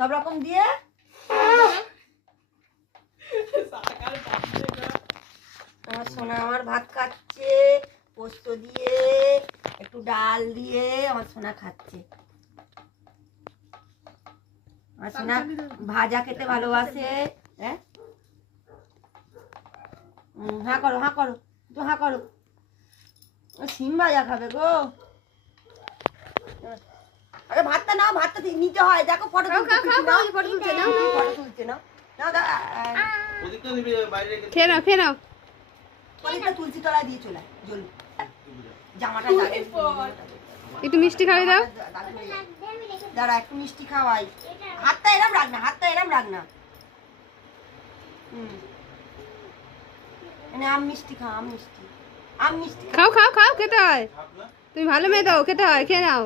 সব রকম দিয়ে আমার সোনা আমার ভাত খাচ্ছে, পোস্ত দিয়ে একটু ডাল দিয়ে আমার সোনা খাচ্ছে। আমার সোনা ভাজা খেতে ভালোবাসে। হ্যাঁ, হ্যাঁ করো, হ্যাঁ করো, একটু হ্যাঁ করো। সিম ভাজা খাবে গো। আরে ভাতটা নাও, ভাতটা নিতে হয়। দেখো ফটো তুলছে না, ফটো তুলছে না, ফটো তুলছে না। খেয়ে নাও, খেয়ে নাও। অনেকটা তুলসী তলায় দিয়ে চলে জল জামাটা একটু মিষ্টি খাওয়াই দাও। দাঁড়া একটু মিষ্টি খাওয়াই। হাতটা এরম রাখ না, হাতটা এরম রাখ না। মানে আম মিষ্টি খাও, আম মিষ্টি, আম মিষ্টি খাও খাও খাও, খেতে হয়। তুমি ভালো মেয়ে দাও, খেতে হয়, খেয়ে নাও।